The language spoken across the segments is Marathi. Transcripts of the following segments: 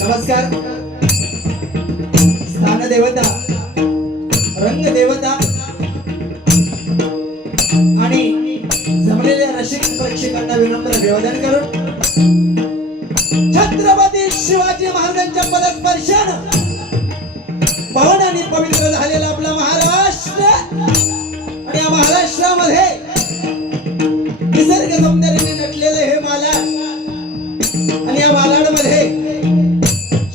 नमस्कार. स्थान देवता, रंग देवता आणि जमलेल्या रसिक प्रेक्षकांना विनम्र अभिवादन करून छत्रपती शिवाजी महाराजांच्या पदस्पर्शानं पावन आणि पवित्र झालेला आपला महाराष्ट्र आणि या महाराष्ट्रामध्ये निसर्ग सौंदर्याने नटलेले हे मालाड आणि या मालाडमध्ये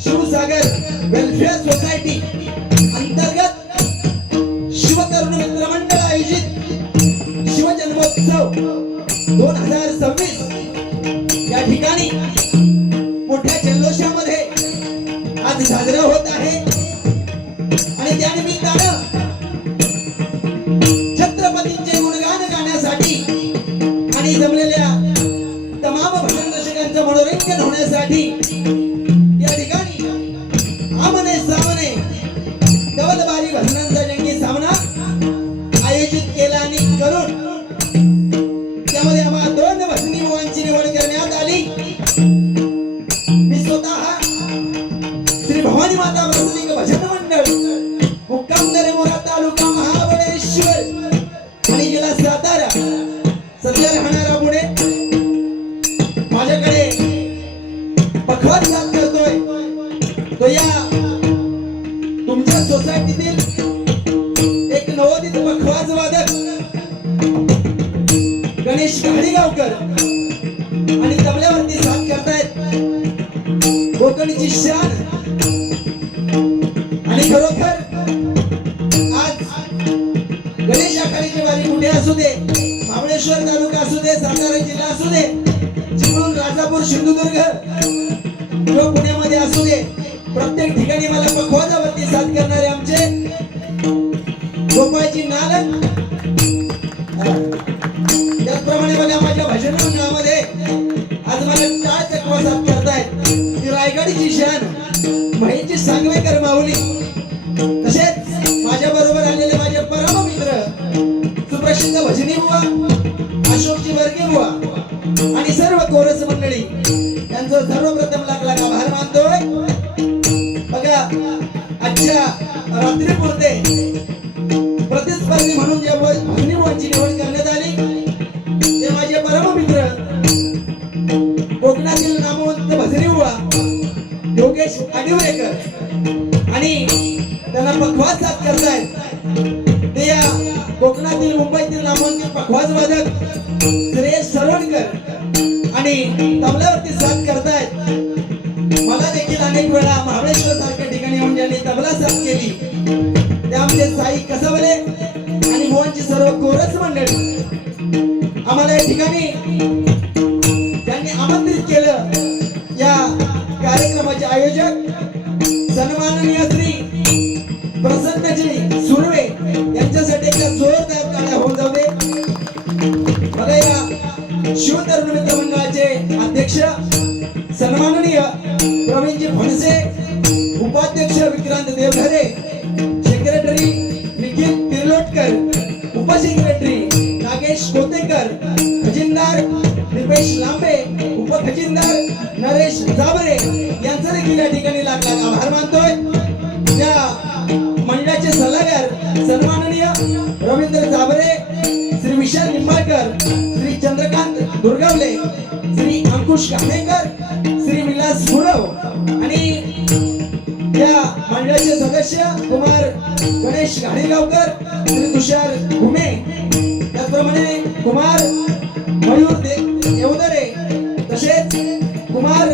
शिवसागर वेलफेअर सोसायटी अंतर्गत शिवतरुण मित्र मंडळ आयोजित शिवजन्मोत्सव 2026 या ठिकाणी मोठ्या जल्लोषामध्ये आज साजरा होत आहे आणि त्या निमित्तानं छत्रपतींचे गुणगान गाण्यासाठी आणि जमलेल्या तमाम भजन रसिकांचं मनोरंजन होण्यासाठी या ठिकाणी आमने सामने डबलबारी भजनांचा जंगी सामना आयोजित केला आणि करून त्यामध्ये आम्हा 2 भजनी बुवांची निवड करण्यात आली. मी स्वतः श्री भवानी माता वासनिक भजन मंडळ मुक्काम नरेमोरा तालुका महाबळेश्वर आणि जिल्हा सातारा सध्या राहणारा पुढे माझ्याकडे पखवाज साथ करतोय तो या तुमच्या सोसायटीतील एक नवोदित पखवाज वादक गणेश गाडीगावकर आणि तबल्यावरती साथ करतायत कोकणची शान. आणि खरोखर आज गणेश आखाडीची वारी कुठे असू दे, महाबळेश्वर तालुका असू दे, सातारा जिल्हा असू दे, चिपळूण, राजापूर, सिंधुदुर्ग किंवा पुण्यामध्ये असू दे, प्रत्येक ठिकाणी मला पखवाजावरती साथ करणारे आमचे गोपाळजी नालक. त्याचप्रमाणे बघा माझ्या भजन मंडळामध्ये आज मला टाळ चकवा साथ करतायत ती रायगडची शान महेशजी सांगवेकर माऊली. तसेच माझ्या बरोबर आलेले माझे परम मित्र सुप्रसिद्ध भजनी बुवा अशोकजी वर्गे बुवा आणि सर्व कोरस मंडळी यांचं सर्वप्रथम लाख आभार मानतोय. बघा आजच्या रात्रीपुरते प्रतिस्पर्धी म्हणून ज्या भजनी बुवांची निवड करण्यात आली ते माझे परम मित्र कोकणातील नामवंत भजनी बुवा योगेश आडिवरेकर आणि त्यांना पखवाज साथ करतायत ते या कोकणातील मुंबईतील नामवंत पखवाज वादक श्रेयस सरवणकर आणि तबल्यावरती साथ करतायत. मला देखील अनेक वेळा महाबळेश्वर सारख्या ठिकाणी येऊन ज्यांनी तबला साथ केली ते आमचे साई कसबले आणि बुवांची सर्व कोरस मंडळी. आम्हाला या ठिकाणी त्यांनी आमंत्रित केलं. या कार्यक्रमाचे आयोजक सन्माननीय श्री प्रसन्नजी सुर्वे यांच्यासाठी एक जोरदार टाळ्या होऊन जाऊ दे. बघा या शिवतरुण मित्र मंडळाचे अध्यक्ष सन्माननीय प्रवीणजी फणसे, उपाध्यक्ष विक्रांत देवघरे, सेक्रेटरी निखिल तिर्लोटकर, उपसेक्रेटरी नागेश कोतेकर, खजिनदार दीपेश लांबे, उपखजिनदार नरेश जाबरे यांचा देखील या ठिकाणी लाख लाख आभार मानतोय। या मंडळाचे सल्लागार सन्माननीय रवींद्र जाबरे, श्री विशाल निंबाळकर, श्री चंद्रकांत दुर्गावले, श्री अंकुश कामेकर, श्री विलास गुरव आणि या मंडळाचे सदस्य कुमार गणेश घाणेगावकर, श्री तुषार घुमे, त्याचप्रमाणे कुमार मयूर येवदरे, तसेच कुमार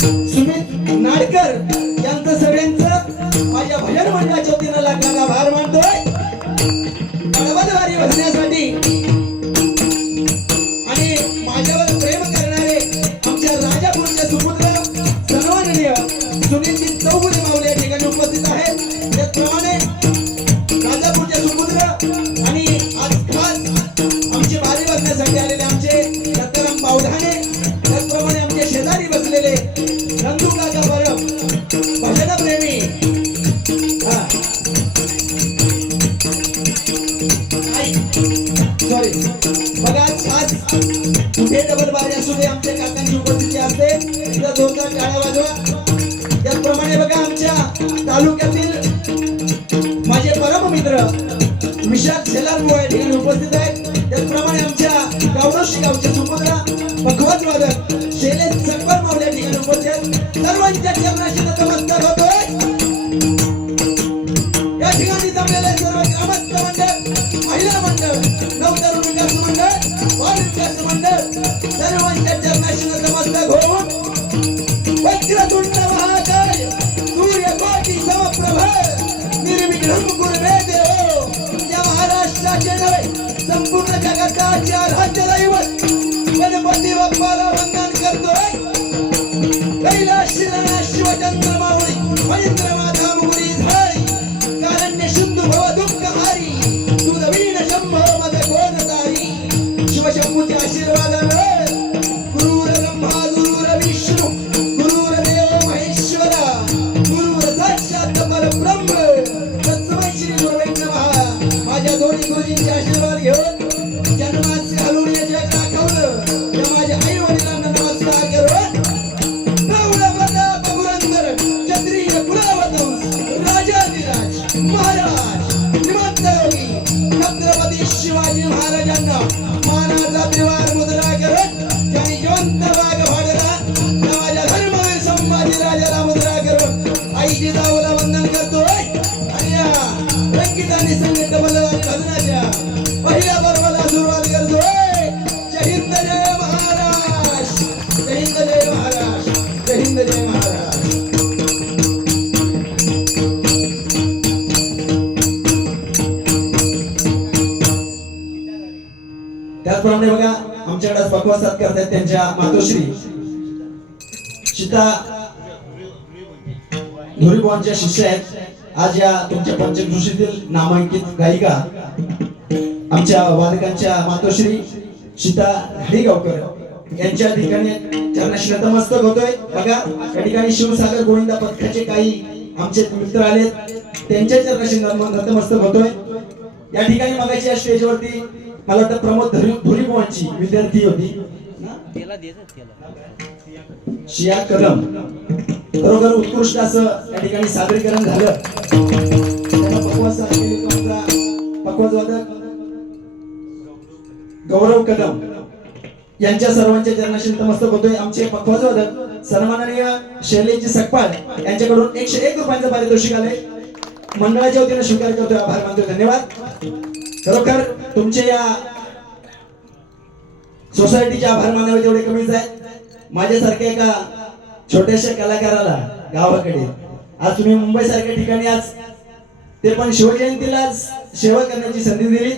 सुमित नाडकर यांचं सगळ्यांचं माझ्या भजन मंडळाच्या वतीनं लाख लाख आभार मानतोय। गणपतवारी भजण्यासाठी आणि माझ्यावर प्रेम करणारे आमच्या राजापूरचे सुपुत्र सन्माननीय सुनीलजी चौगुले माऊली या ठिकाणी उपस्थित आहेत। त्याचप्रमाणे राजापूरचे सुपुत्र आणि आज खास आमची बारी बघण्यासाठी आलेले आमचे दत्तराम बावधाने, त्याचप्रमाणे आमचे शेजारी बसलेले नंदू काका परब भजनप्रेमी, सॉरी बघा खास कुठे डबल बारी असू दे आमच्या काकांची उपस्थिती असते, एकदा जोरदार टाळ्या वाजवा। त्याचप्रमाणे बघा आमच्या तालुक्यातील माझे परम मित्र विशाल शेलार या ठिकाणी उपस्थित आहेत। त्याचप्रमाणे आमच्या गावडोशी गावचे सुपुत्र भगवत वादक शैलेश सकपाळ मावले या ठिकाणी उपस्थित आहेत। सर्वांच्या चरणाशी नतमस्तक होतोय। या ठिकाणी जमलेले सर्व ग्रामस्थ मंडळ, महिला मंडळ, नवतरुण विकास मंडळ, बाल विकास मंडळ सर्वांच्या चरणाशी नतमस्तक होऊन वक्रतुंड महाकाय सूर्यकोटी समप्रभ निर्विघ्नं कुरु देव या महाराष्ट्राचे नव्हे संपूर्ण जगाचे आराध्य दैवत गणपती बाप्पाला वंदन करतोय। कैलास शिवचंद्र माऊली महेंद्र माता मुगुरी झाली, कारण्य सिंधू भव दुःखहारी, दूधवीण शंभो मद कोण तारी, शिवशंभूचे आशीर्वादाने गुरुर ब्रह्मा गुरुर विष्णू गुरुर देव महेश्वरा गुरुर साक्षात परब्रह्म तस्मै श्री गुरुवे नमः। माझ्या दोन्ही गुरुजींचे आशीर्वाद घेऊन जन्मास घालून या जग दाखवलं या माझ्या आई वडिलांना नमस्कार करून क्षत्रिय कुलावतंस राजाधिराज महाराज श्रीमंत योगी छत्रपती शिवाजी महाराजांना मानाचा त्रिवार मुद्रा करत ज्यांनी जिवंत वाघ भाडला त्या माझ्या धर्मवीर संभाजी राजाला मुद्रा करून आई जिजाऊला वंदन करतोय आणि या रंगीत आणि संगीत बलवान भजनाच्या पहिल्या पर्वाला सुरुवात करतोय। जय हिंद जय महाराष्ट्र, जय हिंद जय महाराष्ट्र, जय हिंद जय महाराष्ट्र। त्याचप्रमाणे बघा आमच्याकडे पक्वासात करतात त्यांच्या मातोश्री सीता धुरीबुवांच्या शिष्य आहेत। आज या तुमच्या पंचक्रोशीतील नामांकित गायिका आमच्या वादकांच्या मातोश्री सीता घाडीगावकर यांच्या ठिकाणी चरणाशी नतमस्तक होतोय। बघा या ठिकाणी शिवसागर गोविंदा पथकाचे काही आमचे मित्र आलेत, त्यांच्या चरणाशी नतमस्तक होतोय। या ठिकाणी मगाशी या स्टेजवरती मला वाटतं प्रमोद धुरीबुवांची विद्यार्थी होती शिया कदम, खरोखर उत्कृष्ट असं या ठिकाणी सादरीकरण झालं। पक्वाज वादक गौरव कदम यांच्या सर्वांच्या चरणाशी नतमस्तक होतोय। आमचे पक्वाज वादक सन्माननीय शैलेशजी सकपाळ यांच्याकडून 101 रुपयांचं पारितोषिक आले, मंडळाच्या वतीने स्वीकार करतोय, आभार मानतोय, धन्यवाद। खरोखर तुमचे या सोसायटीचे आभार मानावे तेवढे कमीच आहे। माझ्यासारख्या एका छोट्याशा कलाकाराला गावाकडे आज तुम्ही मुंबई सारख्या ठिकाणी आज ते पण शिवजयंतीला सेवा करण्याची संधी दिली,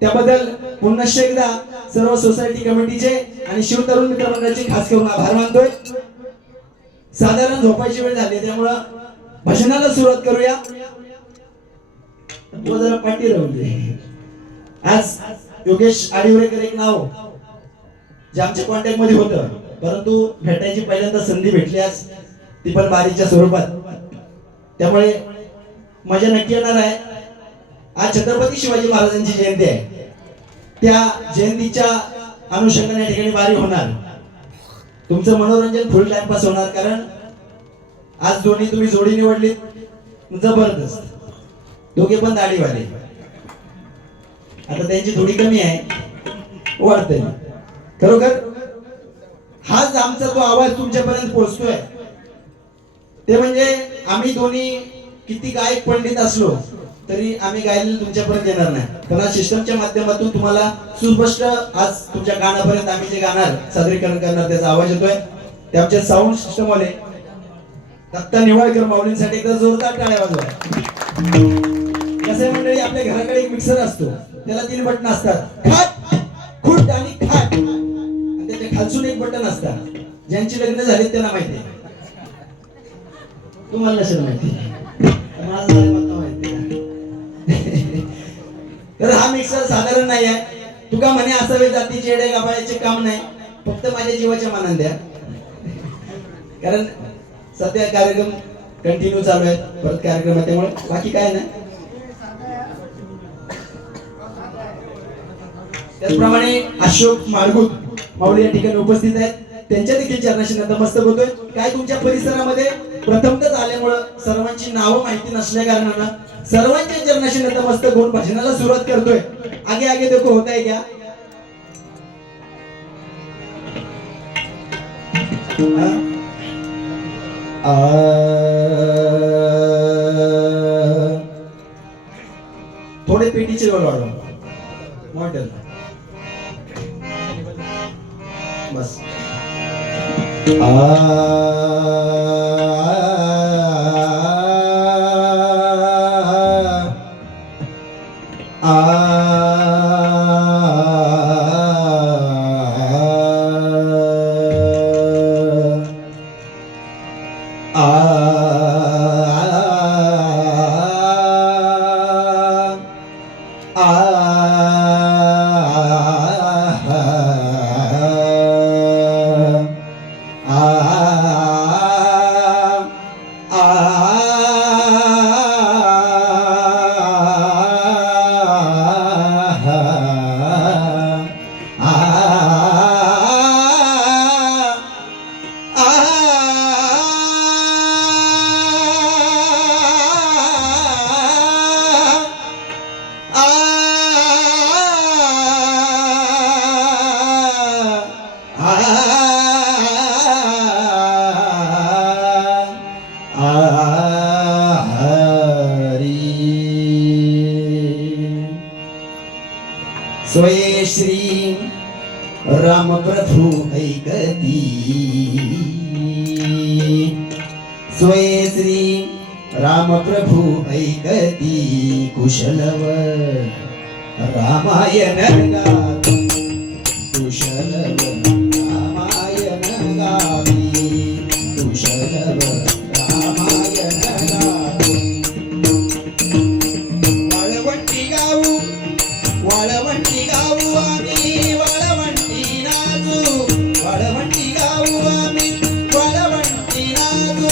त्याबद्दल पुन्हा एकदा सर्व सोसायटी कमिटीचे आणि शिवतरुण मित्र मंडळाचे खास करून आभार मानतोय। साधारण झोपायची वेळ झाली त्यामुळे भजनाला सुरुवात करूया। जरा पाठी राहू दे। आज योगेश आडिवरेकर एक नाव जे आमच्या कॉन्टॅक्ट मध्ये होतं, परंतु भेटायची पहिल्यांदा संधी भेटली आज, ती पण बारीच्या स्वरूपात. त्यामुळे मजा नक्की येणार आहे. आज छत्रपती शिवाजी महाराजांची जयंती आहे. त्या जयंतीच्या अनुषंगाने या ठिकाणी वारी होणार. तुमचं मनोरंजन फुल टाइमपास होणार, कारण आज दोन्ही तुम्ही जोडी निवडली जबरदस्त. दोघे पण दाढीवाले. आता त्यांची थोडी कमी आहे, वाढते. खरोखर हाच आमचा तो आवाज तुमच्यापर्यंत पोहोचतोय, ते म्हणजे आम्ही दोन्ही किती गायक पंडित असलो तरी आम्ही गायलेलं तुमच्यापर्यंत येणार नाही. कारण सिस्टमच्या माध्यमातून तुम्हाला सुस्पष्ट आज तुमच्या कानापर्यंत आम्ही जे गाणार सादरीकरण करणार त्याचा आवाज येतोय. ते आमचे साऊंड सिस्टम वाले दत्ता निवाळकर माऊलींसाठी एकदा जोरदार टाळ्या वाजवा. कसे मंडळी, आपल्या घराकडे एक मिक्सर असतो, त्याला 3 बटन असतात, खाट, खुट आणि खाट. आणि त्याच्या खालसून एक बटन असतात. ज्यांची लग्न झाली त्यांना माहिती आहे, तुम्हाला नसेल माहिती, माझं माहिती. तर हा मिक्सर साधारण नाही आहे. तुका म्हणे असावे जातीचे येडे गाभाळ्याचे काम नाही, फक्त माझ्या जीवाच्या मानाने द्या. कारण सध्या कार्यक्रम कंटिन्यू चालू आहेत, परत कार्यक्रम आहे, त्यामुळे बाकी काय नाही. त्याचप्रमाणे अशोक माळगुट माऊली या ठिकाणी उपस्थित आहेत. त्यांच्या देखील चरणाशी नतमस्तक होतोय. काय तुमच्या परिसरामध्ये प्रथमतच आल्यामुळं सर्वांची नावं माहिती नसल्या कारणानं सर्वांच्या चरणाशी नतमस्तक होऊन भजनाला सुरुवात करतोय. आगे आगे देखो होता है क्या. थोडे पेटीचे रोल वाढवा, मॉडेल बस. स्वये श्री राम प्रभु ऐकती, स्वये श्री राम प्रभु ऐकती, कुशलव रामायण गावी, कुशलव रामायण गावी, कुशलव रामायण गावी. वाळवंटी गाऊ, वाळवंटी गाऊ आम्ही, वाळवंटी नाचू, वाळवंटी गाऊ आम्ही, वाळवंटी नाचू.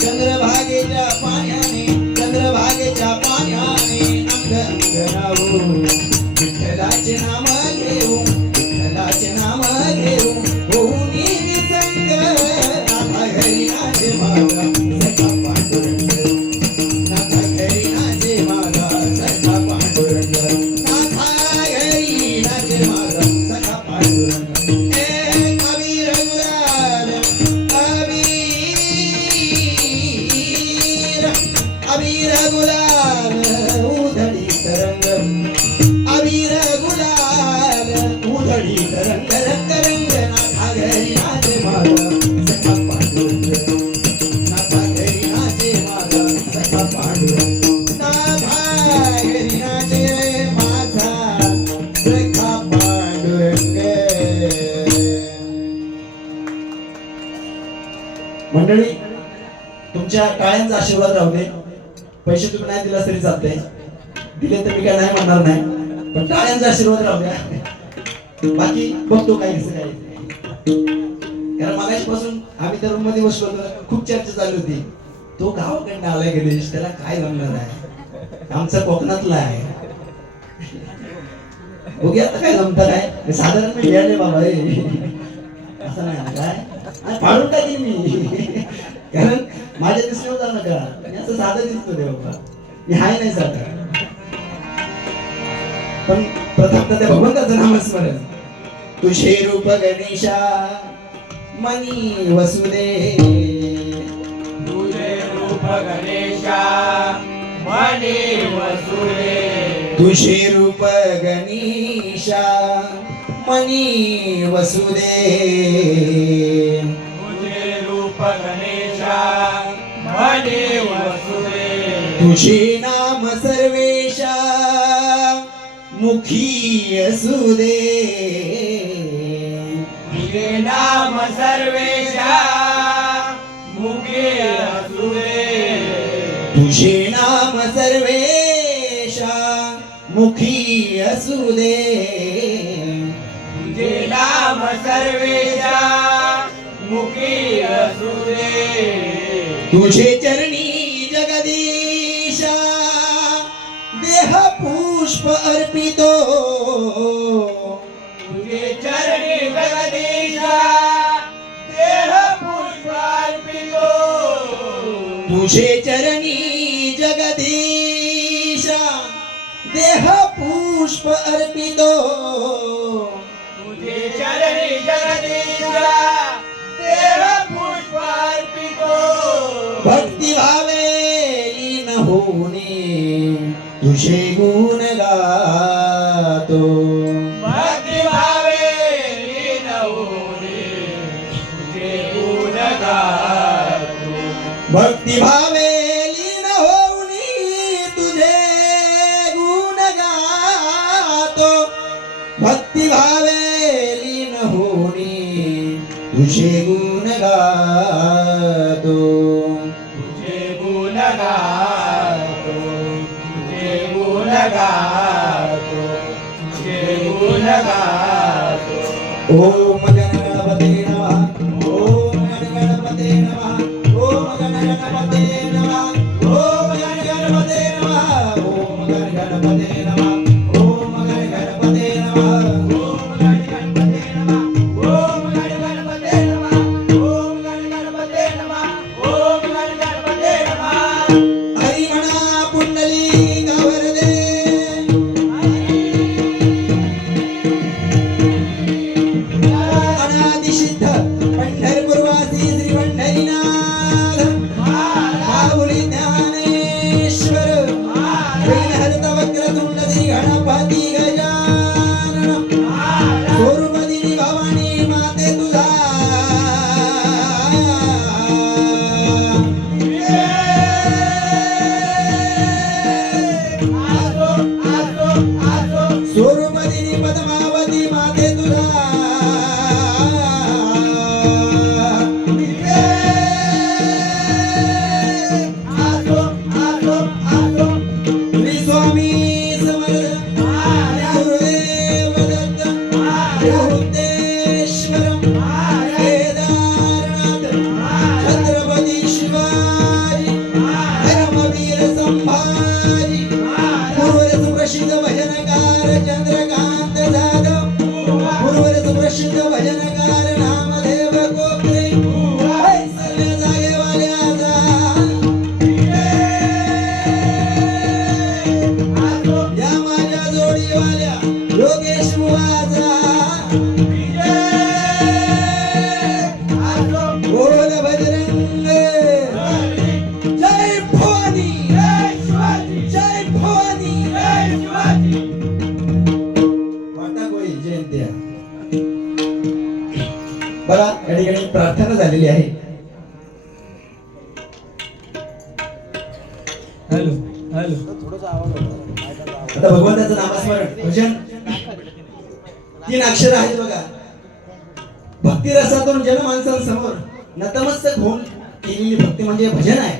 चंद्रभागेच्या पाण्याने, चंद्रभागेच्या पाण्याने अंग अंग राहू, विठ्ठलाचे नाम घेऊ, विठ्ठलाचे नाम घेऊ. होऊन विसंग नाथा घरी नाचे माझा सखा पांडुरंग, नाथा घरी नाचे माझा सखा पांडुरंग, नाथा घरी नाचे माझा सखा पांडुरंग. अबीर गुलाल, अबीर गुलाल उधळी तरंग, अबीर गुलाल उधळी तरंग, रंग रंग. नाथा घरी नाचे माझा सखा पांडुरंग, नाथा घरी नाचे माझा सखा पांडुरंग, नाथा घरी नाचे माझा सखा पांडुरंग. मंडळी, तुमच्या टाळ्यांचा आशीर्वाद राहू दे. पैसे तुम्ही नाही दिला तरी चालते, दिले तर मी काय नाही म्हणणार नाही, पण टाळ्यांचा आशीर्वाद राहू द्या. बाकी बघतो काय कसं काय. कारण मगाशीपासून आम्ही त्या रूम मध्ये बसलो होतो, खूप चर्चा चालू होती. तो गावाकडनं आलाय गणेश, त्याला काय जमणार आहे, आमचा कोकणातला आहे. बघूया आता काय जमतं काय, साधारण मी लिहायले बाबा हे. असं नाही ना काय पाडून टाकेल मी, कारण माझ्या दिसण्यावर जाऊ नका, मी असं साधं दिसतो रे बाबा, मी हाय नाही साधा. पण प्रथम त्या भगवंताचं नामस्मरण. तुझे रूप गणेशा मनी वसुदे, तुझे रूप गणेशा मनी वसुदे, तुझे रूप गणेशा मनी वसुदे, तुझे रूप गणेशा मनी वसुदे, तुझे नाम सर्वेशा मुखी असुदे, तुझे नाम सर्वेशा मुखे असुदे, तुझे नाम सर्वेशा मुखी असुदे, तुझे नाम सर्वेशा मुखे असुदे, तुझे चरणी जगदीशा देह पुष्प अर्पितो, तुझे चरणी जगदीशा देह पुष्प अर्पितो, तुझे चरणी जगदीशा देह पुष्प अर्पितो, तुझे चरणी जगदीशा देह पुष्प अर्पितो, भक्ती भावे लीन होणे तुझे गुण गातो, भक्ती भावे लीन होणे तुझे गुण गातो, भक्ती भावे लीन होऊनी तुझे गुण गातो, भक्ती भावे लीन होऊनी तुझे गुण गातो, तुझे गुण गातो, तुझे गुण गातो, तुझे गुण गातो. ओम गणपते नमः, ओम गणपते नमः, ओम गणपते नमः, ओम गणपते नमः, ओम गणपते नमः, ओम गणपते नमः. ओम गणपते नमः, ओम गणपते नमः, ओम गणपते नमः, ओम गणपते नमः. हरी म्हणा पुंडलिक वरदे, अनादिसिद्ध पंढरपूरवासी श्री पंढरीनाथ माऊली ज्ञानेश्वर, विघ्नहर्ता वक्रतुंड श्री गणपती गजानन, स्वरूपदिनी भवानी माते तुझा आसो आसो आसो स्वरूपदिनी पद्मावती माते तुझा आसो आसो आसो श्री स्वामी समर्थ गुरुदेव दत्त देवतेश्वरम केदारनाथ छत्रपती शिवाजी धर्मवीर संभाजी गुरुवर सुप्रसिद्ध भजनकार चंद्रकांत जाधव, गुरुवर सुप्रसिद्ध भजनकार नामदेव कोकरे, ऐसल्या जागेवाल्याचा या माझ्या जोडीवाल्या योगेश बुवाचा बोल बजरंग, जय भवानी, जय भवानी. माता कोळी जयंती आहे. बघा या ठिकाणी प्रार्थना झालेली आहे. हॅलो हॅलो आता भगवंताचं नामस्मरण भजन 3 अक्षर आहेत बघा. भक्ती रसातून जनमानसांसमोर नतमस्तक होऊन केलेली भक्ती म्हणजे भजन आहे.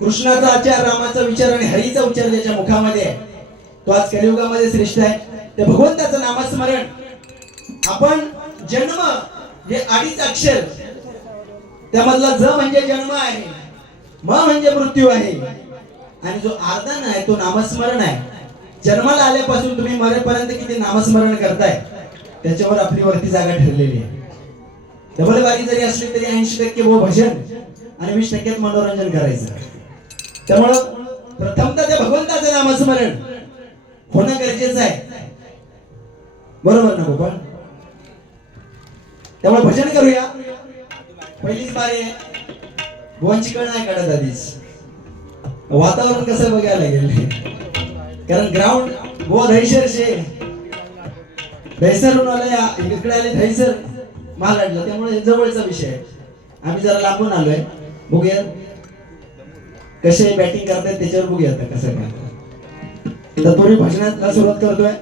कृष्णाचा आचार, रामाचा विचार आणि हरीचा उच्चार ज्याच्या मुखामध्ये आहे तो आज कलियुगामध्ये श्रेष्ठ आहे. त्या भगवंताचं नामस्मरण आपण जन्म हे अडीच अक्षर, त्यामधला ज म्हणजे जन्म आहे, म म्हणजे मृत्यू आहे, आणि जो आर्धन आहे तो नामस्मरण आहे. जन्माला आल्यापासून तुम्ही मरेपर्यंत किती नामस्मरण करताय त्याच्यावर आपली वरती जागा ठरलेली आहे. डबल बारी जरी असली तरी 80% वो भजन आणि 20% मनोरंजन करायचं. त्यामुळं प्रथमतः त्या भगवंताचं नामस्मरण होणं गरजेचं आहे. बरोबर ना गोपाळ? त्यामुळे भजन करूया. पहिलीच बारी आहे, गोवांची कळ नाही काढत आधीच. वातावरण कसं बघायला गेले, कारण ग्राउंड गोवा दहिसर शे दहिसरून आल्या इकडे आले दहिसर महालाडला, त्यामुळे जवळचा विषय आहे. आम्ही जरा लांबून आलोय. बघूया कसे बॅटिंग करतायत त्याच्यावर बघूया आता कसं काय. तत्पूर्वी भजनाला सुरुवात करतोय.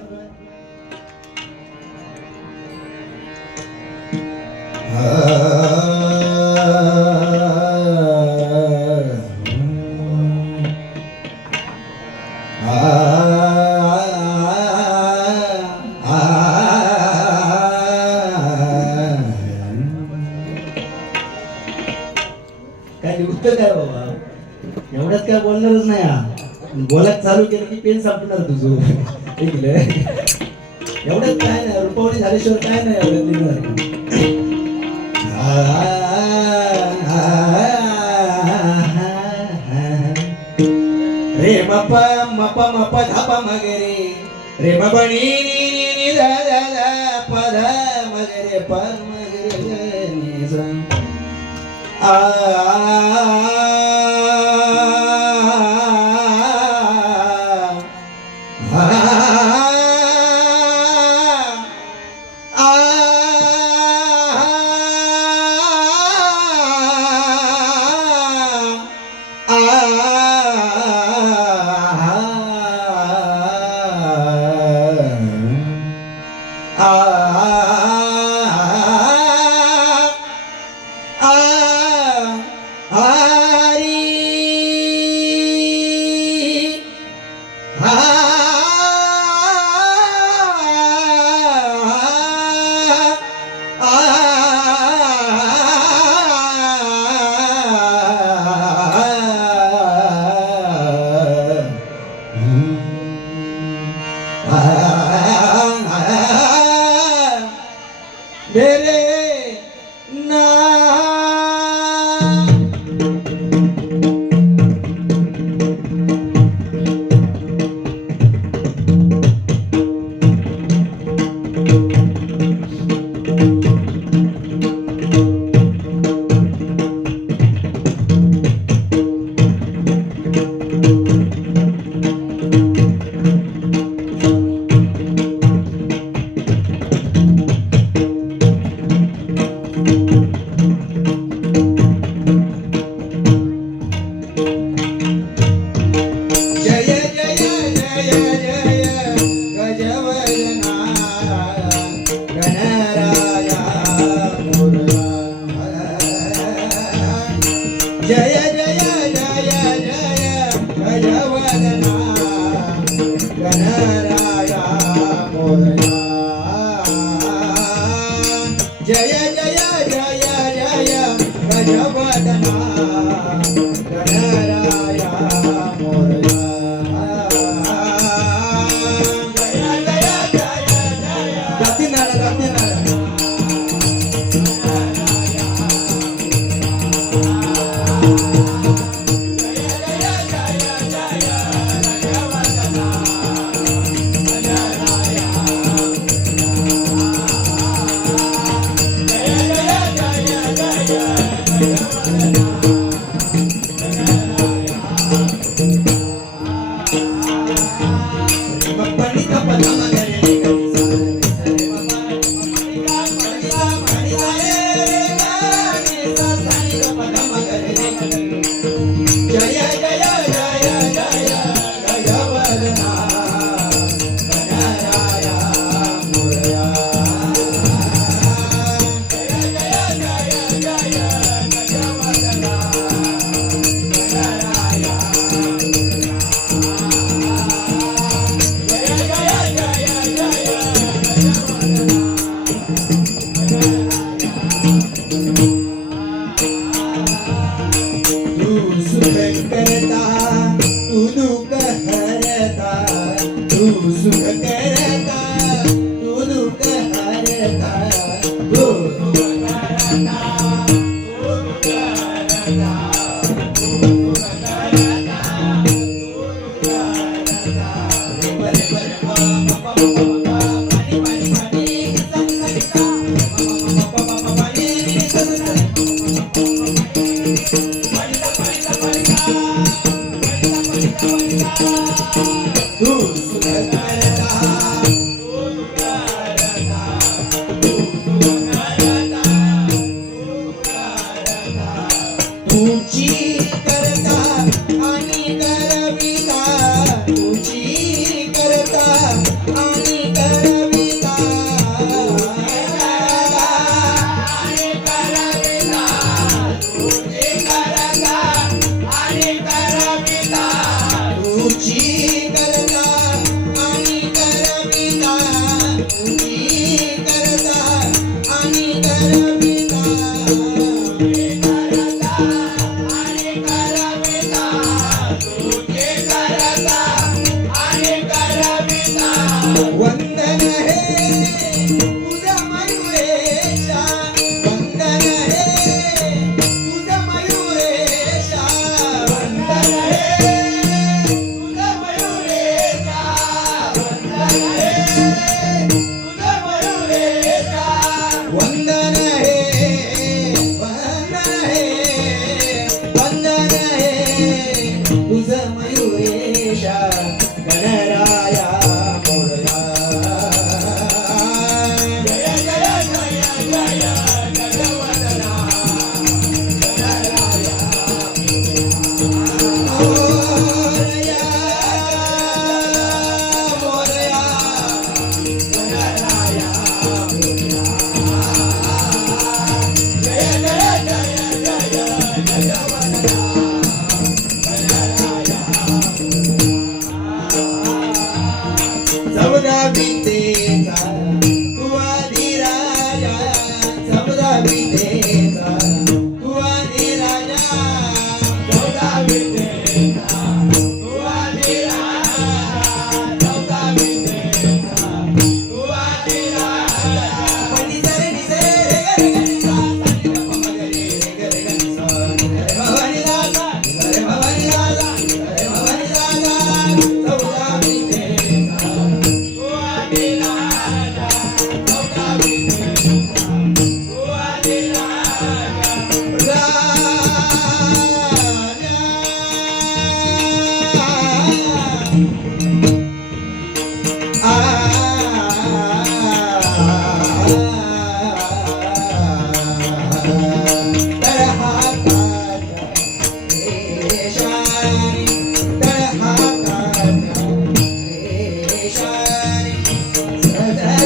काय उत्तर काय बाबा, एवढ्यात काय बोलणारच नाही. बोलायला चालू केलं की पेन संपणार तुझं. एवढ्यात काय नाही, रुपवणी झाल्याशिवाय काय नाही एवढ्यात निघणार. रे मप मप मप धापा मगरे रे मबणी नी नी नी दा दा दा प धा मगरे प मगरे नी सा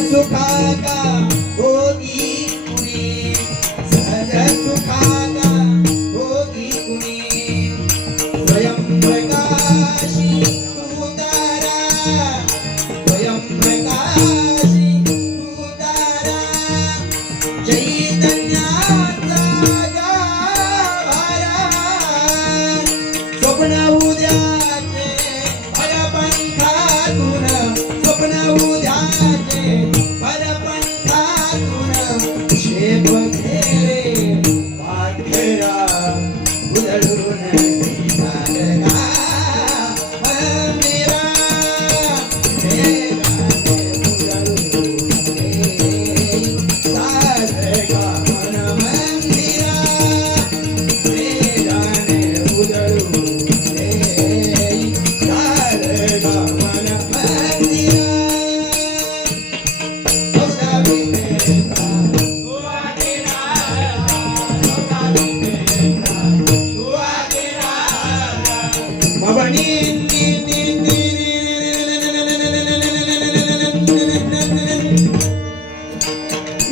सुखाका होगी कुणी सहज सुखाका होगी कुणी स्वयं प्रकाशी तू तारा स्वयं प्रकाशी तू तारा चैतन्याचा गाभारा स्वप्न उद्याचे परपंथातून स्वप्न उद्याचे परपंथातून शेप घेरे पाठरा उधळून सारगा मेरा मेरा सारगा मन मंदिरा मेरा उधळून सारगा मन मंदिरा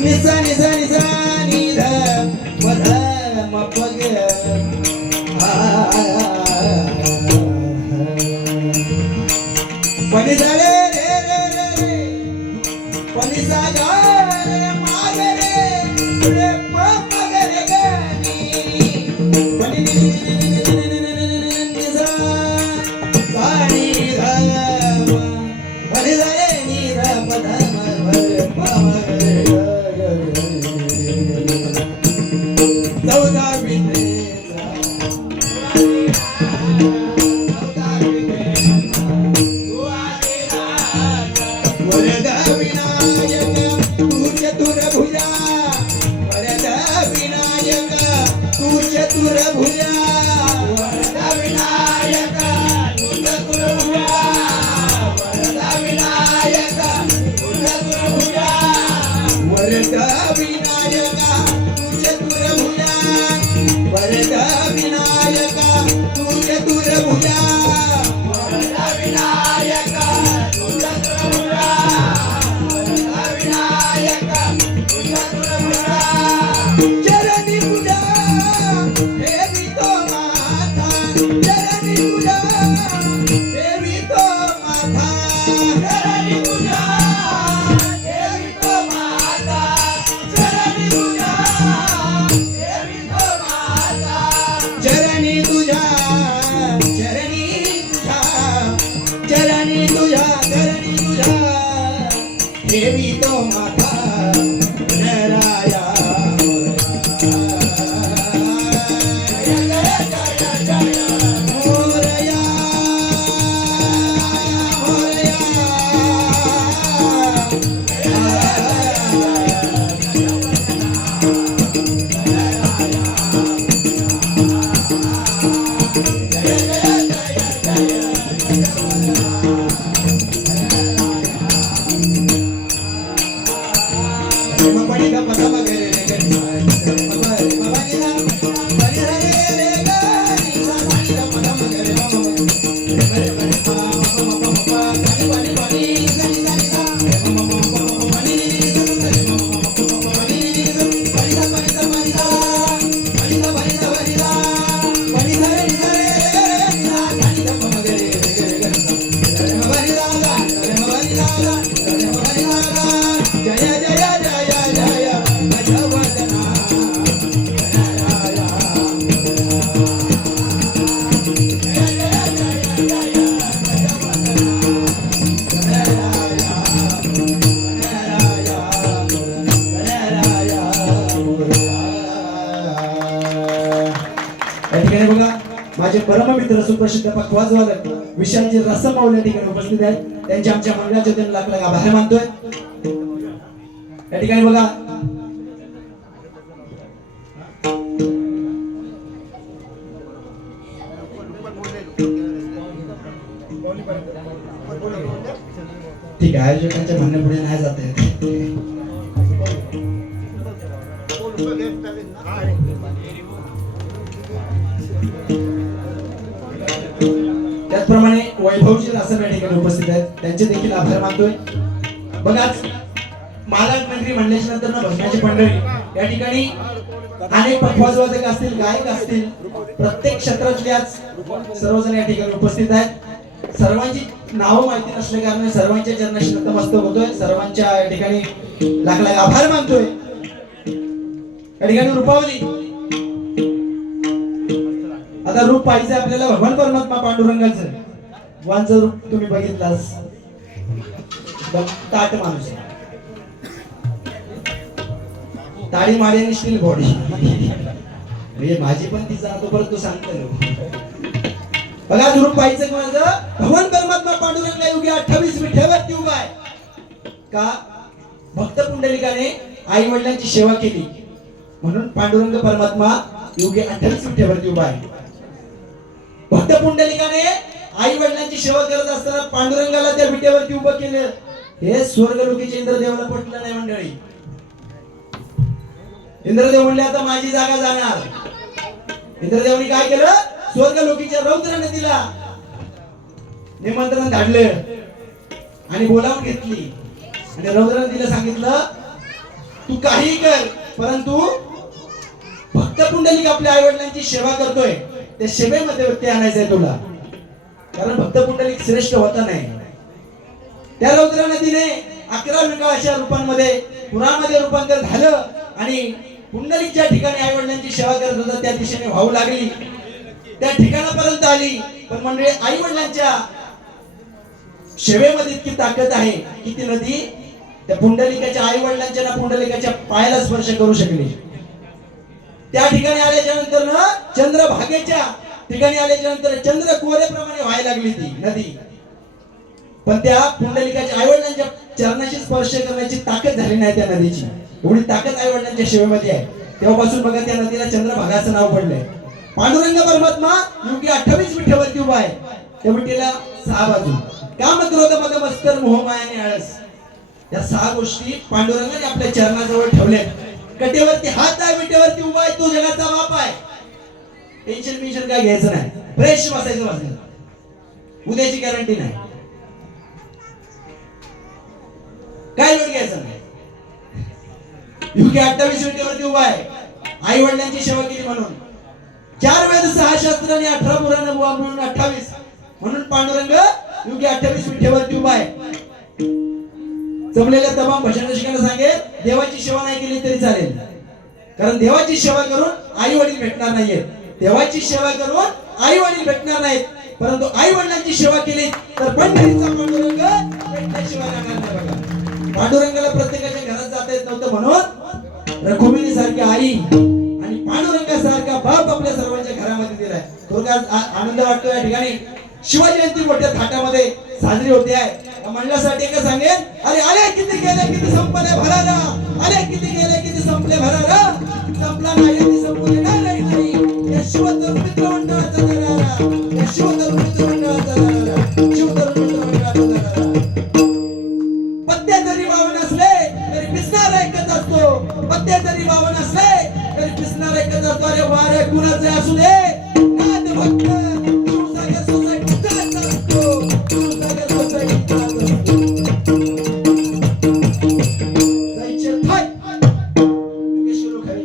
निसा निसा निसा निध मध मपग पनि झाले रे रे रे रे पनि सागरे मागरे रे मगरे गनी पनि निसा सानी ध पनि झाले निध मध मगरे चौदा विद्येचा वरद विनायक तू चतुर्भुजा वरद विनायक तू चतुर्भुजा वरद विनायक तू चतुर्भुजा वरद विनायक तू चतुर्भुजा वरद विनायक वरद विनायक तू चतुर्भुजा वरद विनायक तू चतुर्भुजा वरद विनायक तू चतुर्भुजा चरणी पूजा देवी तो माता चरणी पूजा देवी तो माता चरणी पूजा देवी तो माता चरणी पूजा चरणी तुझा चरणी तुझा देवी तो माता नराया मोरया माझे परममित्र सुप्रसिद्ध पखवाजवादक विशालजी रसमावले या ठिकाणी उपस्थित आहेत त्यांच्या आमच्या मंडळाचे त्यांना लाख लाख आभार मानतोय या ठिकाणी बघा ठीक आहे आयोजकांच्या म्हणण्यापुढे नाही जात आहे त्याचप्रमाणे वैभवजी रासम या ठिकाणी उपस्थित आहेत, त्यांचे देखील आभार मानतोय. बघाच मालक मंत्री म्हणल्याच्या नंतर ना भजनाची मंडळी या ठिकाणी अनेक पखवाज वादक असतील, गायक असतील, प्रत्येक क्षेत्रातल्याच सर्वजण या ठिकाणी उपस्थित आहेत. सर्वांची नावं माहिती नसल्या कारणाने सर्वांच्या चरणाशी नतमस्तक होतोय. सर्वांच्या या ठिकाणी लाख लाख आभार मानतोय. या ठिकाणी रूपावली आता रूप पाहिजे आपल्याला भगवान परमात्मा पांडुरंगाचं. वांचं रूप तुम्ही बघितलास, ताट माणूस, ताडी माडी आणि स्टील बॉडी. म्हणजे माझी पण ती जातो परत तू सांगतो. बघा रूप पाहिजे कोणाचं? भगवान परमात्मा पांडुरंगा योगी 28 विठ्यावरती उभा आहे. का? भक्त पुंडलिकाने आई वडिलांची सेवा केली म्हणून पांडुरंग परमात्मा योगी 28 विठ्यावरती उभा आहे. भक्त पुंडलिकाने आई वडिलांची सेवा करत असताना पांडुरंगाला त्या विटेवरती उभं केलं. हे स्वर्गलोकीचे इंद्रदेवाला पटलं नाही मंडळी. इंद्रदेव म्हणले आता माझी जागा जाणार. इंद्रदेवानी काय केलं? स्वर्गलोकीच्या रौद्र नदीला निमंत्रण धाडलं आणि बोलावून घेतली आणि रौद्र नदीला सांगितलं तू काही कर, परंतु भक्त पुंडलिक आपल्या आई वडिलांची सेवा करतोय, त्या सेवेमध्ये व्यक्ती आणायचंय तुला, कारण भक्त पुंडलिक श्रेष्ठ होता नाही. त्या रौद्र नदीने 11 विकाराच्या रूपांमध्ये पुरामध्ये रूपांतर झालं आणि पुंडलिक ज्या ठिकाणी आई वडिलांची सेवा करत होता त्या दिशेने वाहू लागली, त्या ठिकाणापर्यंत आली. पण मंडळी आई वडिलांच्या सेवेमध्ये इतकी ताकद आहे की ती नदी त्या पुंडलिकाच्या आई वडिलांच्या ना पुंडलिकाच्या पायाला स्पर्श करू शकली. त्या ठिकाणी आल्याच्या नंतर ना चंद्रभागेच्या ठिकाणी आल्याच्या नंतर चंद्र कोरेप्रमाणे व्हायला लागली ती नदी. पण त्या पुंडलिकाच्या आई वडिलांच्या चरणाशी स्पर्श करण्याची ताकद झाली नाही त्या नदीची. एवढी ताकद आई वडिलांच्या सेवेमध्ये आहे. तेव्हापासून बघा त्या नदीला चंद्रभागाचं नाव पडलंय. पांडुरंग परमात्मा योगी 28 विठ्यावरती उभा आहे. त्या विठीला 6 बाजू, काम, क्रोध, मद, मत्सर, मोह, माया आणि आळस, या 6 गोष्टी पांडुरंगाने आपल्या चरणाजवळ ठेवल्यात. कटेवरती हात आहे, विटेवरती उभा आहे, तो जगाचा बाप आहे. टेन्शन काय घ्यायचं नाही, फ्रेश बसायचं. उद्याची गॅरंटी नाही, काय लोट घ्यायचं नाही. योगी 28 विटेवरती उभा आहे. आई वडिलांची सेवा केली म्हणून 4 वेद 6 शास्त्र आणि 18 पुराण मिळून 28 म्हणून पांडुरंग योगी 28 विठ्यावरती उभा आहे. जमलेल्या तमाम भजन रसिकांना सांगेल देवाची सेवा नाही केली तरी चालेल, कारण देवाची सेवा करून आई वडील भेटणार नाहीयेत. देवाची सेवा करून आई वडील भेटणार नाहीत, परंतु आई वडिलांची सेवा केली तर पंढरीचा पांडुरंग भेटल्याशिवाय राहणार नाही. बघा पांडुरंगाला प्रत्येकाच्या घरात जाता येत नव्हतं म्हणून रघुमिनी सारखी आई आणि पांडुरंगासारखा बाप आपल्या सर्वांच्या घरामध्ये दिलाय. थोडक्यात आनंद वाटतो. या ठिकाणी शिवजयंती मोठ्या थाटामध्ये साजरी होते आहे. म्हणण्यासाठी काय सांगेल, अरे आले किती गेले किती संपले भरारा, आले किती गेले किती संपले भरारा, संपला नाही ती संपले नाही. या शिवतरुण मित्र मंडळाचा दरारा, या शिवतरुण मित्र मंडळाचा दरारा, शिवतरुण मित्र मंडळाचा दरारा. पत्ते जरी वावन असले तरी पिसणार ऐकत असतो, पत्ते जरी वावन असले तरी पिसणार ऐकत असतो. अरे वारे कुणाचे असू दे, नाद भक्त शिवसागर सोसायटीचा असतो, शिवसागर सोसायटीचा असतो. जायचे थाय सुरू खाली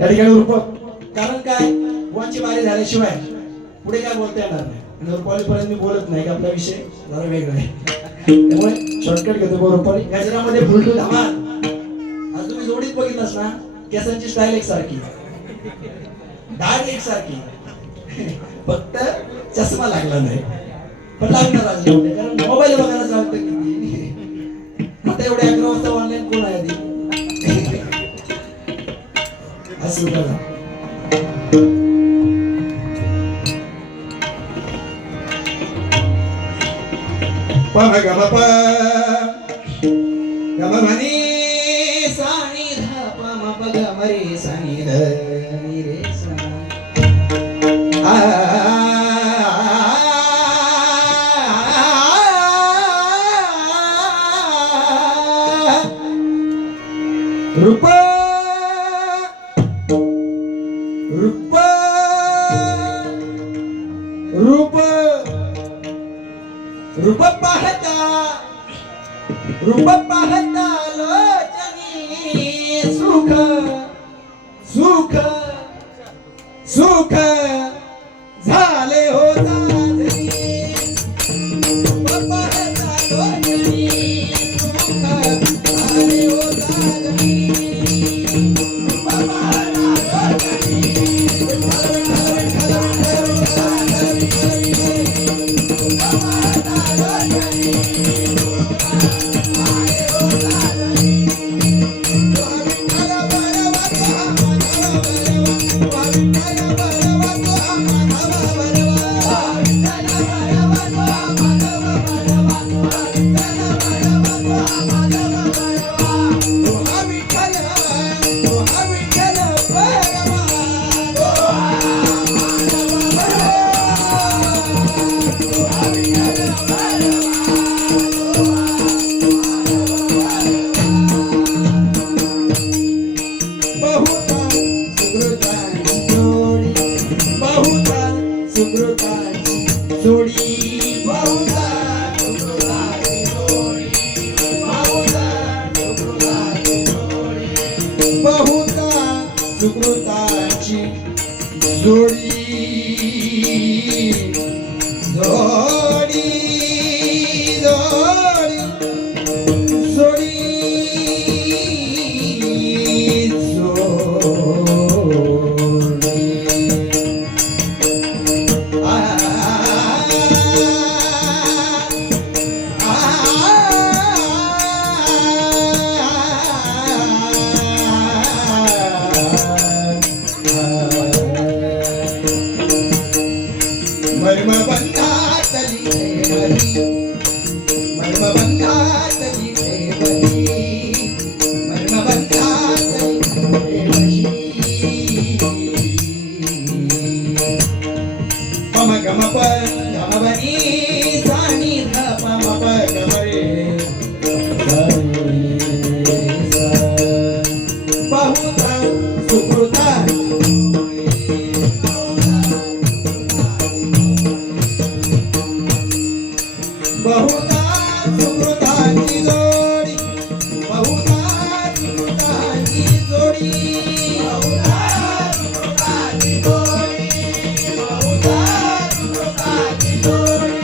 या ठिकाणी रूपक, कारण काय बुवांची बारी झाल्याशिवाय पुढे काय बोलता येणार नाही. आणि रुपालीपर्यंत मी बोलत नाही, आपला विषय जरा वेगळा आहे, त्यामुळे शॉर्टकट घेतो. रुपाली गजरामध्ये फुलटू धमाल. आज तुम्ही जोडीत बघितलास ना, केसांची स्टाईल एक सारखी, दाढ एक सारखी, फक्त चष्मा लागला नाही. पण लागणार आज कारण मोबाईल बघायला चालतं किती. आता एवढे 11 वाजता ऑनलाईन कोण आहे आधी असं बघा. पम गम प गम म्हणी सानी ध पम प गम रे सानी ध नी रे सा. आ रूप रूप रूप रूप पाहता लोचनी सुख सुख सुख झाले हो साजनी रूप पाहता लोचनी सुख झाले हो साजनी रूप पाहता बहुता सुकृताची जोडी जोडी जोडी जोडी जोडी आ मर्मबंधातली पम गम प गमवनी सानी ध पम प गमरे बहुता सुकृता बहुता सुकृताची जोडी बहुता सुकृताची जोडी बहुता सुकृताची जोडी बहुता सुकृताची जोडी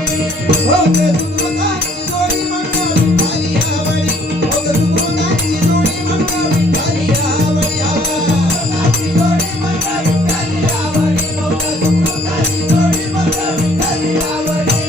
बहुता सुकृताची जोडी म्हणा विठाली आवडी बहुता सुकृताची जोडी म्हणा विठाली आवडी सुकृताची जोडी म्हणा विठाली आवडी बहुता सुकृताची जोडी म्हणा विठाली आवडी